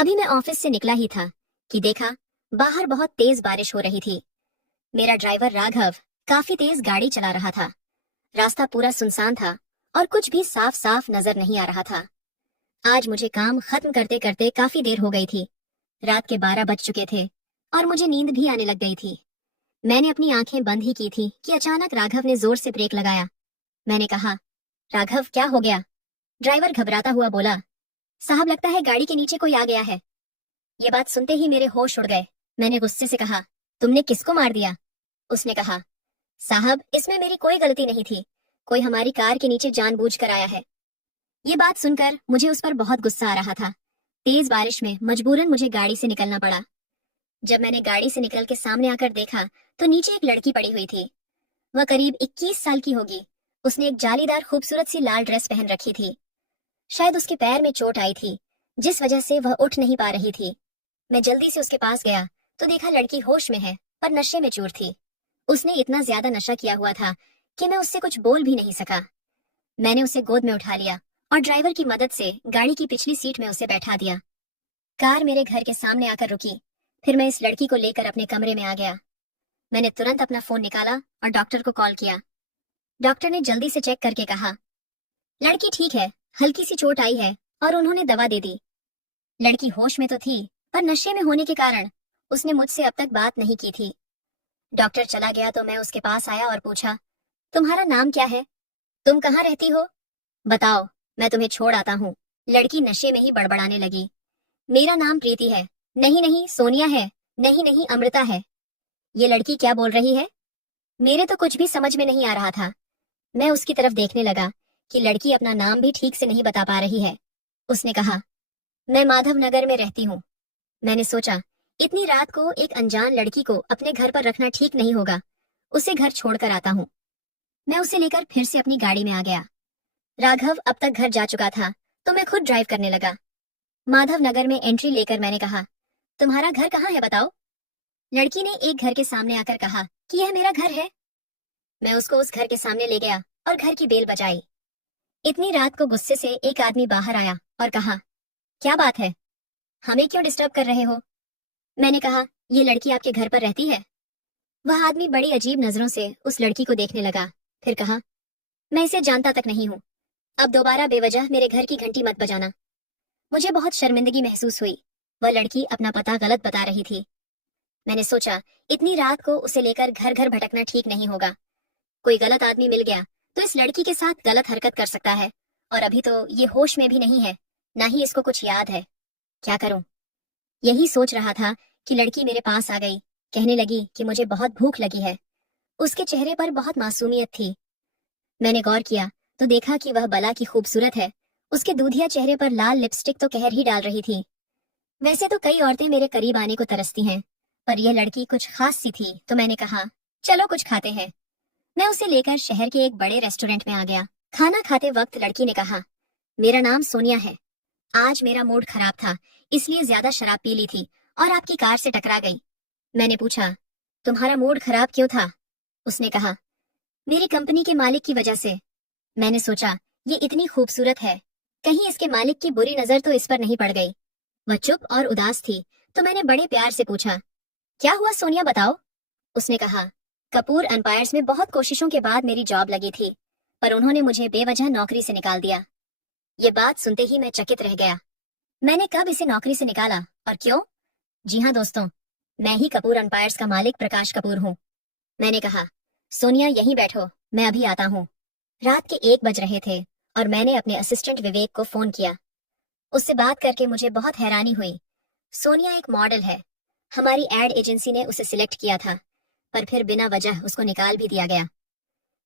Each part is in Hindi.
अभी मैं ऑफिस से निकला ही था कि देखा बाहर बहुत तेज बारिश हो रही थी। मेरा ड्राइवर राघव काफी तेज गाड़ी चला रहा था। रास्ता पूरा सुनसान था और कुछ भी साफ साफ नजर नहीं आ रहा था। आज मुझे काम खत्म करते करते काफी देर हो गई थी। रात के 12 बज चुके थे और मुझे नींद भी आने लग गई थी। मैंने अपनी आंखें बंद ही की थी कि अचानक राघव ने जोर से ब्रेक लगाया। मैंने कहा, राघव क्या हो गया? ड्राइवर घबराता हुआ बोला, साहब लगता है गाड़ी के नीचे कोई आ गया है। ये बात सुनते ही मेरे होश उड़ गए। मैंने गुस्से से कहा, तुमने किसको मार दिया? उसने कहा, साहब इसमें मेरी कोई गलती नहीं थी, कोई हमारी कार के नीचे जानबूझकर आया है। ये बात सुनकर मुझे उस पर बहुत गुस्सा आ रहा था। तेज बारिश में मजबूरन मुझे गाड़ी से निकलना पड़ा। जब मैंने गाड़ी से निकल के सामने आकर देखा तो नीचे एक लड़की पड़ी हुई थी। वह करीब 21 साल की होगी। उसने एक जालीदार खूबसूरत सी लाल ड्रेस पहन रखी थी। शायद उसके पैर में चोट आई थी, जिस वजह से वह उठ नहीं पा रही थी। मैं जल्दी से उसके पास गया तो देखा लड़की होश में है पर नशे में चूर थी। उसने इतना ज्यादा नशा किया हुआ था कि मैं उससे कुछ बोल भी नहीं सका। मैंने उसे गोद में उठा लिया और ड्राइवर की मदद से गाड़ी की पिछली सीट में उसे बैठा दिया। कार मेरे घर के सामने आकर रुकी। फिर मैं इस लड़की को लेकर अपने कमरे में आ गया। मैंने तुरंत अपना फोन निकाला और डॉक्टर को कॉल किया। डॉक्टर ने जल्दी से चेक करके कहा, लड़की ठीक है, हल्की सी चोट आई है और उन्होंने दवा दे दी। लड़की होश में तो थी पर नशे में होने के कारण उसने मुझसे अब तक बात नहीं की थी। डॉक्टर चला गया तो मैं उसके पास आया और पूछा, तुम्हारा नाम क्या है? तुम कहाँ रहती हो? बताओ, मैं तुम्हें छोड़ आता हूँ। लड़की नशे में ही बड़बड़ाने लगी। मेरा नाम प्रीति है। नहीं नहीं सोनिया है। नहीं नहीं अमृता है। ये लड़की क्या बोल रही है? मेरे तो कुछ भी समझ में नहीं आ रहा था। मैं उसकी तरफ देखने लगा कि लड़की अपना नाम भी ठीक से नहीं बता पा रही है। उसने कहा, मैं माधव नगर में रहती हूँ। मैंने सोचा, इतनी रात को एक अनजान लड़की को अपने घर पर रखना ठीक नहीं होगा। उसे घर छोड़कर आता हूँ। मैं उसे लेकर फिर से अपनी गाड़ी में आ गया। राघव अब तक घर जा चुका था तो मैं खुद ड्राइव करने लगा। माधव नगर में एंट्री लेकर मैंने कहा, तुम्हारा घर कहाँ है बताओ? लड़की ने एक घर के सामने आकर कहा कि यह मेरा घर है। मैं उसको उस घर के सामने ले गया और घर की बेल बजाई। इतनी रात को गुस्से से एक आदमी बाहर आया और कहा, क्या बात है, हमें क्यों डिस्टर्ब कर रहे हो? मैंने कहा, ये लड़की आपके घर पर रहती है? वह आदमी बड़ी अजीब नजरों से उस लड़की को देखने लगा। फिर कहा, मैं इसे जानता तक नहीं हूँ। अब दोबारा बेवजह मेरे घर की घंटी मत बजाना। मुझे बहुत शर्मिंदगी महसूस हुई। वह लड़की अपना पता गलत बता रही थी। मैंने सोचा, इतनी रात को उसे लेकर घर घर भटकना ठीक नहीं होगा। कोई गलत आदमी मिल गया तो इस लड़की के साथ गलत हरकत कर सकता है, और अभी तो ये होश में भी नहीं है, ना ही इसको कुछ याद है। क्या करूं? यही सोच रहा था कि लड़की मेरे पास आ गई। कहने लगी कि मुझे बहुत भूख लगी है। उसके चेहरे पर बहुत मासूमियत थी। मैंने गौर किया तो देखा कि वह बला की खूबसूरत है। उसके दूधिया चेहरे पर लाल लिपस्टिक तो कहर ही डाल रही थी। वैसे तो कई औरतें मेरे करीब आने को तरसती हैं, पर यह लड़की कुछ खास सी थी तो मैंने कहा, चलो कुछ खाते हैं। मैं उसे लेकर शहर के एक बड़े रेस्टोरेंट में आ गया। खाना खाते वक्त लड़की ने कहा, मेरा नाम सोनिया है। आज मेरा मूड खराब था, इसलिए ज्यादा शराब पी ली थी और आपकी कार से टकरा गई। मैंने पूछा, तुम्हारा मूड खराब क्यों था? उसने कहा, मेरी कंपनी के मालिक की वजह से। मैंने सोचा, ये इतनी खूबसूरत है, कहीं इसके मालिक की बुरी नजर तो इस पर नहीं पड़ गई। वह चुप और उदास थी तो मैंने बड़े प्यार से पूछा, क्या हुआ सोनिया बताओ? उसने कहा, कपूर एम्पायर्स में बहुत कोशिशों के बाद मेरी जॉब लगी थी, पर उन्होंने मुझे बेवजह नौकरी से निकाल दिया। ये बात सुनते ही मैं चकित रह गया। मैंने कब इसे नौकरी से निकाला और क्यों? जी हाँ दोस्तों, मैं ही कपूर एम्पायर्स का मालिक प्रकाश कपूर हूँ। मैंने कहा, सोनिया यहीं बैठो, मैं अभी आता हूँ। रात के 1 बज रहे थे और मैंने अपने असिस्टेंट विवेक को फोन किया। उससे बात करके मुझे बहुत हैरानी हुई। सोनिया एक मॉडल है। हमारी एड एजेंसी ने उसे सिलेक्ट किया था, पर फिर बिना वजह उसको निकाल भी दिया गया।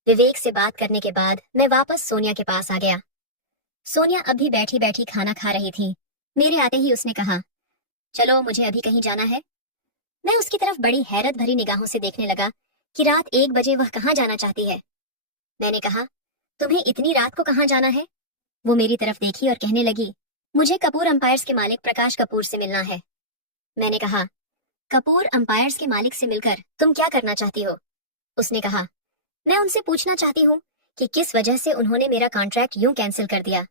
विवेक से बात करने के बाद मैं वापस सोनिया के पास आ गया। सोनिया अभी बैठी बैठी खाना खा रही थी। मेरे आते ही उसने कहा, चलो मुझे अभी कहीं जाना है। मैं उसकी तरफ बड़ी हैरत भरी निगाहों से देखने लगा कि रात 1 बजे वह कहाँ जाना चाहती है। मैंने कहा, तुम्हें इतनी रात को कहाँ जाना है? वो मेरी तरफ देखी और कहने लगी, मुझे कपूर एम्पायर्स के मालिक प्रकाश कपूर से मिलना है। मैंने कहा, कपूर एम्पायर्स के मालिक से मिलकर तुम क्या करना चाहती हो? उसने कहा, मैं उनसे पूछना चाहती हूँ कि किस वजह से उन्होंने मेरा कॉन्ट्रैक्ट यूं कैंसिल कर दिया।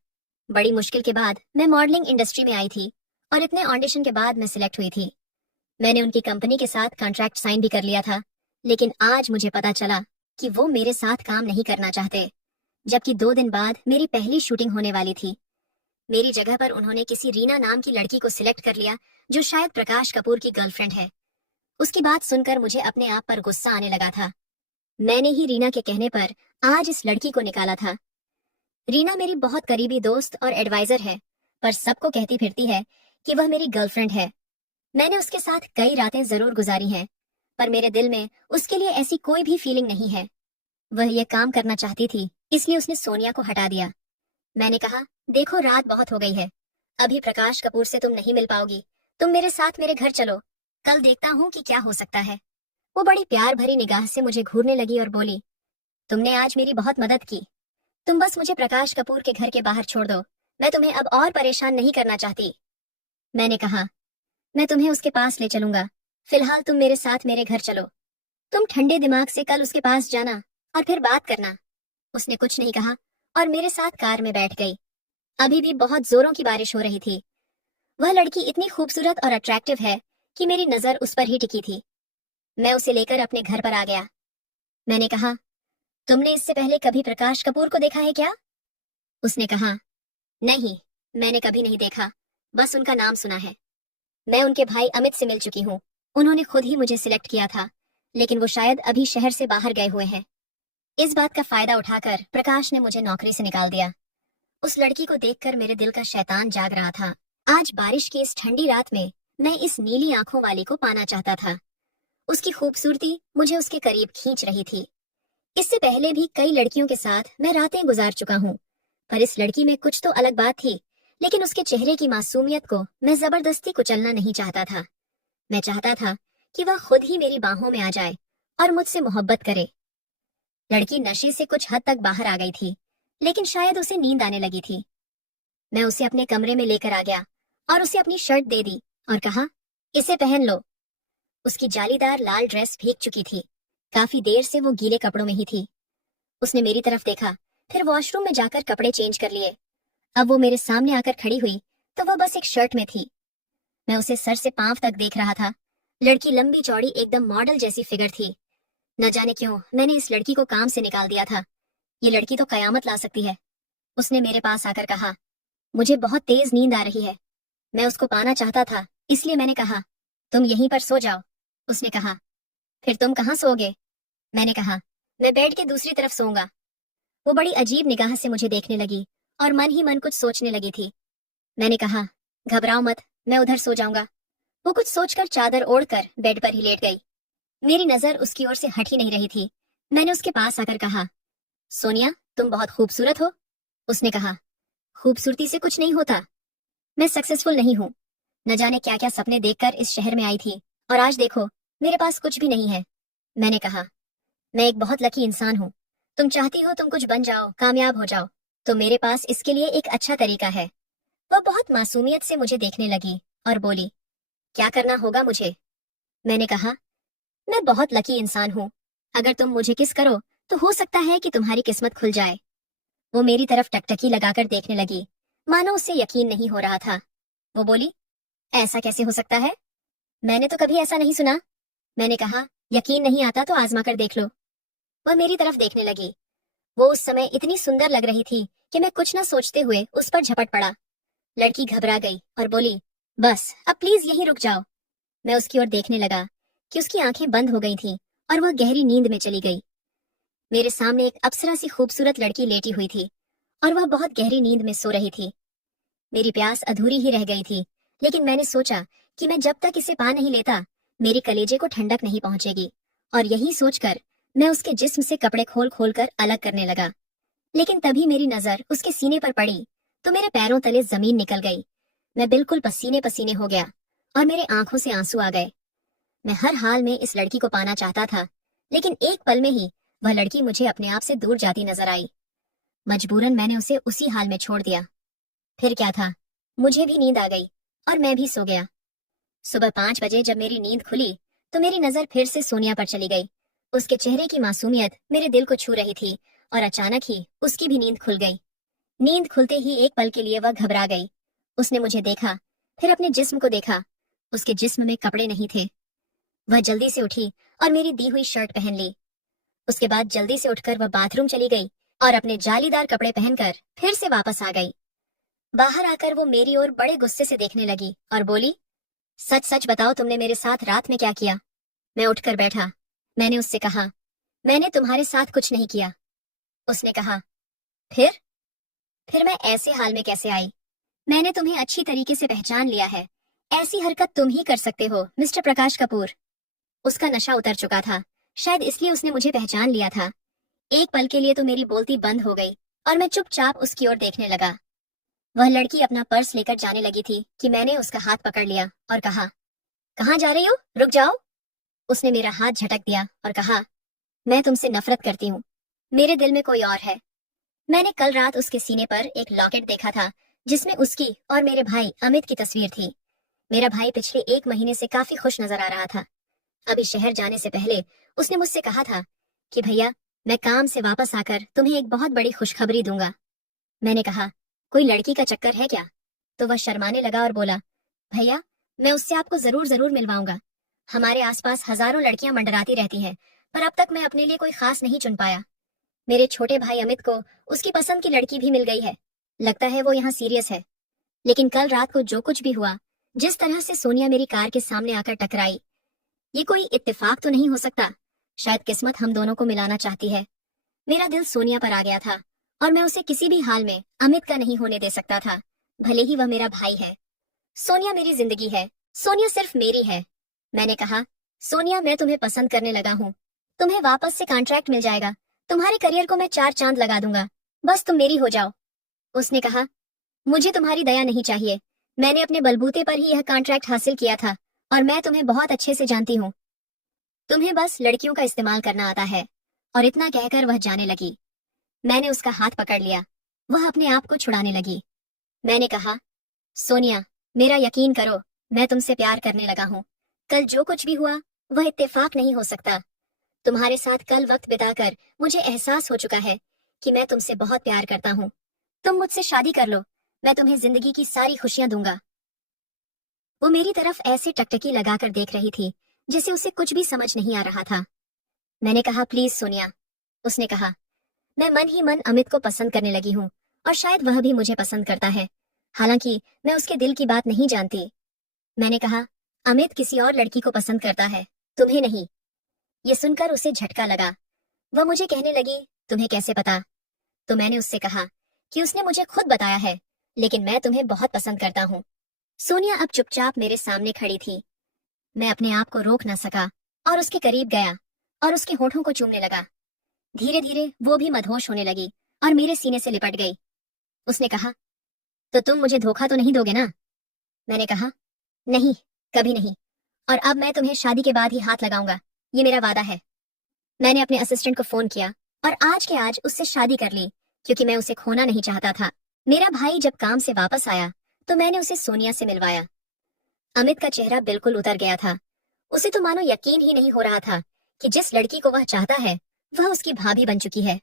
बड़ी मुश्किल के बाद मैं मॉडलिंग इंडस्ट्री में आई थी और इतने ऑडिशन के बाद मैं सिलेक्ट हुई थी। मैंने उनकी कंपनी के साथ कॉन्ट्रैक्ट साइन भी कर लिया था, लेकिन आज मुझे पता चला कि वो मेरे साथ काम नहीं करना चाहते। जबकि 2 दिन बाद मेरी पहली शूटिंग होने वाली थी। मेरी जगह पर उन्होंने किसी रीना नाम की लड़की को सिलेक्ट कर लिया, जो शायद प्रकाश कपूर की गर्लफ्रेंड है। उसकी बात सुनकर मुझे अपने आप पर गुस्सा आने लगा था। मैंने ही रीना के कहने पर आज इस लड़की को निकाला था। रीना मेरी बहुत करीबी दोस्त और एडवाइजर है, पर सबको कहती फिरती है कि वह मेरी गर्लफ्रेंड है। मैंने उसके साथ कई रातें जरूर गुजारी हैं, पर मेरे दिल में उसके लिए ऐसी कोई भी फीलिंग नहीं है। वह यह काम करना चाहती थी, इसलिए उसने सोनिया को हटा दिया। मैंने कहा, देखो रात बहुत हो गई है, अभी प्रकाश कपूर से तुम नहीं मिल पाओगी। तुम मेरे साथ मेरे घर चलो, कल देखता हूँ कि क्या हो सकता है। वो बड़ी प्यार भरी निगाह से मुझे घूरने लगी और बोली, तुमने आज मेरी बहुत मदद की। तुम बस मुझे प्रकाश कपूर के घर के बाहर छोड़ दो, मैं तुम्हें अब और परेशान नहीं करना चाहती। मैंने कहा, मैं तुम्हें उसके पास ले चलूंगा, फिलहाल तुम मेरे साथ मेरे घर चलो। तुम ठंडे दिमाग से कल उसके पास जाना और फिर बात करना। उसने कुछ नहीं कहा और मेरे साथ कार में बैठ गई। अभी भी बहुत जोरों की बारिश हो रही थी। वह लड़की इतनी खूबसूरत और अट्रैक्टिव है कि मेरी नजर उस पर ही टिकी थी। मैं उसे लेकर अपने घर पर आ गया। मैंने कहा, तुमने इससे पहले कभी प्रकाश कपूर को देखा है क्या? उसने कहा, नहीं, मैंने कभी नहीं देखा, बस उनका नाम सुना है। मैं उनके भाई अमित से मिल चुकी हूँ। उन्होंने खुद ही मुझे सिलेक्ट किया था, लेकिन वो शायद अभी शहर से बाहर गए हुए हैं। इस बात का फायदा उठाकर प्रकाश ने मुझे नौकरी से निकाल दिया। उस लड़की को देखकर मेरे दिल का शैतान जाग रहा था। आज बारिश की इस ठंडी रात में मैं इस नीली आंखों वाली को पाना चाहता था। उसकी खूबसूरती मुझे उसके करीब खींच रही थी। इससे पहले भी कई लड़कियों के साथ मैं रातें गुजार चुका हूँ, पर इस लड़की में कुछ तो अलग बात थी। लेकिन उसके चेहरे की मासूमियत को मैं जबरदस्ती कुचलना नहीं चाहता था। मैं चाहता था कि वह खुद ही मेरी बाहों में आ जाए और मुझसे मोहब्बत करे। लड़की नशे से कुछ हद तक बाहर आ गई थी, लेकिन शायद उसे नींद आने लगी थी। मैं उसे अपने कमरे में लेकर आ गया और उसे अपनी शर्ट दे दी और कहा, इसे पहन लो। उसकी जालीदार लाल ड्रेस भीग चुकी थी। काफी देर से वो गीले कपड़ों में ही थी। उसने मेरी तरफ देखा, फिर वॉशरूम में जाकर कपड़े चेंज कर लिए। अब वो मेरे सामने आकर खड़ी हुई तो वह बस एक शर्ट में थी। मैं उसे सर से पांव तक देख रहा था। लड़की लंबी चौड़ी एकदम मॉडल जैसी फिगर थी। न जाने क्यों मैंने इस लड़की को काम से निकाल दिया था। ये लड़की तो कयामत ला सकती है। उसने मेरे पास आकर कहा, मुझे बहुत तेज नींद आ रही है। मैं उसको पाना चाहता था, इसलिए मैंने कहा, तुम यहीं पर सो जाओ। उसने कहा, फिर तुम कहाँ सोओगे? मैंने कहा, मैं बेड के दूसरी तरफ सोऊंगा। वो बड़ी अजीब निगाह से मुझे देखने लगी और मन ही मन कुछ सोचने लगी थी। मैंने कहा, घबराओ मत, मैं उधर सो जाऊंगा। वो कुछ सोचकर चादर ओढ़कर बेड पर ही लेट गई। मेरी नजर उसकी ओर से हट ही नहीं रही थी। मैंने उसके पास आकर कहा, सोनिया, तुम बहुत खूबसूरत हो। उसने कहा, खूबसूरती से कुछ नहीं होता। मैं सक्सेसफुल नहीं हूँ। न जाने क्या क्या सपने देखकर इस शहर में आई थी, और आज देखो मेरे पास कुछ भी नहीं है। मैंने कहा, मैं एक बहुत लकी इंसान हूँ। तुम चाहती हो तुम कुछ बन जाओ, कामयाब हो जाओ, तो मेरे पास इसके लिए एक अच्छा तरीका है। वह बहुत मासूमियत से मुझे देखने लगी और बोली, क्या करना होगा मुझे? मैंने कहा, मैं बहुत लकी इंसान हूँ। अगर तुम मुझे किस करो तो हो सकता है कि तुम्हारी किस्मत खुल जाए। वो मेरी तरफ टकटकी लगाकर देखने लगी, मानो उसे यकीन नहीं हो रहा था। वो बोली, ऐसा कैसे हो सकता है? मैंने तो कभी ऐसा नहीं सुना। मैंने कहा, यकीन नहीं आता तो आजमा कर देख लो। वह मेरी तरफ देखने लगी। वो उस समय इतनी सुंदर लग रही थी कि मैं कुछ न सोचते हुए उस पर झपट पड़ा। लड़की घबरा गई और बोली, बस अब प्लीज यहीं रुक जाओ। मैं उसकी ओर देखने लगा कि उसकी आंखें बंद हो गई थीं और वह गहरी नींद में चली गई। मेरे सामने एक अप्सरा सी खूबसूरत लड़की लेटी हुई थी और वह बहुत गहरी नींद में सो रही थी। मेरी प्यास अधूरी ही रह गई थी, लेकिन मैंने सोचा कि मैं जब तक इसे पा नहीं लेता मेरे कलेजे को ठंडक नहीं पहुंचेगी, और यही सोचकर मैं उसके जिस्म से कपड़े खोल खोल कर अलग करने लगा। लेकिन तभी मेरी नजर उसके सीने पर पड़ी तो मेरे पैरों तले जमीन निकल गई। मैं बिल्कुल पसीने पसीने हो गया और मेरे आंखों से आंसू आ गए। मैं हर हाल में इस लड़की को पाना चाहता था, लेकिन एक पल में ही वह लड़की मुझे अपने आप से दूर जाती नजर आई। मजबूरन मैंने उसे उसी हाल में छोड़ दिया। फिर क्या था, मुझे भी नींद आ गई और मैं भी सो गया। सुबह 5 बजे जब मेरी नींद खुली तो मेरी नजर फिर से सोनिया पर चली गई। उसके चेहरे की मासूमियत मेरे दिल को छू रही थी और अचानक ही उसकी भी नींद खुल गई। नींद खुलते ही एक पल के लिए वह घबरा गई। उसने मुझे देखा, फिर अपने जिस्म को देखा। उसके जिस्म में कपड़े नहीं थे। वह जल्दी से उठी और मेरी दी हुई शर्ट पहन ली। उसके बाद जल्दी से उठकर वह बाथरूम चली गई और अपने जालीदार कपड़े पहनकर फिर से वापस आ गई। बाहर आकर वो मेरी ओर बड़े गुस्से से देखने लगी और बोली, सच सच बताओ तुमने मेरे साथ रात में क्या किया? मैं उठकर बैठा। मैंने उससे कहा, मैंने तुम्हारे साथ कुछ नहीं किया। उसने कहा, फिर मैं ऐसे हाल में कैसे आई? मैंने तुम्हें अच्छी तरीके से पहचान लिया है। ऐसी हरकत तुम ही कर सकते हो मिस्टर प्रकाश कपूर। उसका नशा उतर चुका था, शायद इसलिए उसने मुझे पहचान लिया था। एक पल के लिए तो मेरी बोलती बंद हो गई और मैं चुपचाप उसकी ओर देखने लगा। वह लड़की अपना पर्स लेकर जाने लगी थी कि मैंने उसका हाथ पकड़ लिया और कहा, कहाँ जा रही हो? रुक जाओ। उसने मेरा हाथ झटक दिया और कहा, मैं तुमसे नफरत करती हूँ। मेरे दिल में कोई और है। मैंने कल रात उसके सीने पर एक लॉकेट देखा था जिसमें उसकी और मेरे भाई अमित की तस्वीर थी। मेरा भाई पिछले 1 महीने से काफी खुश नजर आ रहा था। अभी शहर जाने से पहले उसने मुझसे कहा था कि भैया, मैं काम से वापस आकर तुम्हें एक बहुत बड़ी खुशखबरी दूंगा। मैंने कहा, कोई लड़की का चक्कर है क्या? तो वह शर्माने लगा और बोला, भैया, मैं उससे आपको जरूर जरूर मिलवाऊंगा। हमारे आसपास हजारों लड़कियां मंडराती रहती हैं, पर अब तक मैं अपने लिए कोई खास नहीं चुन पाया। मेरे छोटे भाई अमित को उसकी पसंद की लड़की भी मिल गई है। लगता है वो यहाँ सीरियस है। लेकिन कल रात को जो कुछ भी हुआ, जिस तरह से सोनिया मेरी कार के सामने आकर टकराई, ये कोई इत्तेफाक तो नहीं हो सकता। शायद किस्मत हम दोनों को मिलाना चाहती है। मेरा दिल सोनिया पर आ गया था और मैं उसे किसी भी हाल में अमित का नहीं होने दे सकता था, भले ही वह मेरा भाई है। सोनिया मेरी जिंदगी है। सोनिया सिर्फ मेरी है। मैंने कहा, सोनिया, मैं तुम्हें पसंद करने लगा हूँ। तुम्हें वापस से कॉन्ट्रैक्ट मिल जाएगा। तुम्हारे करियर को मैं 4 चांद लगा दूंगा। बस तुम मेरी हो जाओ। उसने कहा, मुझे तुम्हारी दया नहीं चाहिए। मैंने अपने बलबूते पर ही यह कॉन्ट्रैक्ट हासिल किया था और मैं तुम्हें बहुत अच्छे से जानती हूँ। तुम्हें बस लड़कियों का इस्तेमाल करना आता है। और इतना कहकर वह जाने लगी। मैंने उसका हाथ पकड़ लिया। वह अपने आप को छुड़ाने लगी। मैंने कहा, सोनिया, मेरा यकीन करो, मैं तुमसे प्यार करने लगा हूँ। कल जो कुछ भी हुआ वह इत्तेफाक नहीं हो सकता। तुम्हारे साथ कल वक्त बिताकर मुझे एहसास हो चुका है कि मैं तुमसे बहुत प्यार करता हूँ। तुम मुझसे शादी कर लो, मैं तुम्हें जिंदगी की सारी खुशियां दूंगा। वो मेरी तरफ ऐसे टकटकी लगाकर देख रही थी जिसे उसे कुछ भी समझ नहीं आ रहा था। मैंने कहा, प्लीज सोनिया। उसने कहा, मैं मन ही मन अमित को पसंद करने लगी हूँ और शायद वह भी मुझे पसंद करता है, हालांकि मैं उसके दिल की बात नहीं जानती। मैंने कहा, अमित किसी और लड़की को पसंद करता है, तुम्हें नहीं। ये सुनकर उसे झटका लगा। वह मुझे कहने लगी, तुम्हें कैसे पता? तो मैंने उससे कहा कि उसने मुझे खुद बताया है, लेकिन मैं तुम्हें बहुत पसंद करता हूँ। सोनिया अब चुपचाप मेरे सामने खड़ी थी। मैं अपने आप को रोक न सका और उसके करीब गया और उसके होठों को चूमने लगा। धीरे धीरे वो भी मदहोश होने लगी और मेरे सीने से लिपट गई। उसने कहा, तो तुम मुझे धोखा तो नहीं दोगे ना? मैंने कहा, नहीं, कभी नहीं। और अब मैं तुम्हें शादी के बाद ही हाथ लगाऊंगा, ये मेरा वादा है। मैंने अपने असिस्टेंट को फोन किया और आज के आज उससे शादी कर ली, क्योंकि मैं उसे खोना नहीं चाहता था। मेरा भाई जब काम से वापस आया तो मैंने उसे सोनिया से मिलवाया। अमित का चेहरा बिल्कुल उतर गया था। उसे तो मानो यकीन ही नहीं हो रहा था कि जिस लड़की को वह चाहता है वह उसकी भाभी बन चुकी है।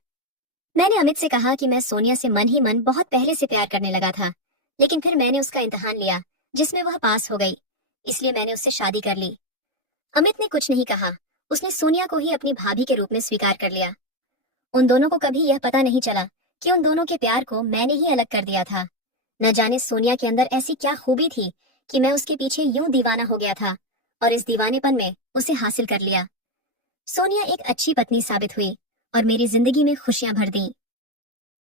मैंने अमित से कहा कि मैं सोनिया से मन ही मन बहुत पहले से प्यार करने लगा था, लेकिन फिर मैंने उसका इम्तिहान लिया जिसमें वह पास हो गई, इसलिए मैंने उससे शादी कर ली। अमित ने कुछ नहीं कहा। उसने सोनिया को ही अपनी भाभी के रूप में स्वीकार कर लिया। उन दोनों को कभी यह पता नहीं चला कि उन दोनों के प्यार को मैंने ही अलग कर दिया था। न जाने सोनिया के अंदर ऐसी क्या खूबी थी कि मैं उसके पीछे यूं दीवाना हो गया था और इस दीवानेपन में उसे हासिल कर लिया। सोनिया एक अच्छी पत्नी साबित हुई और मेरी जिंदगी में खुशियां भर दी।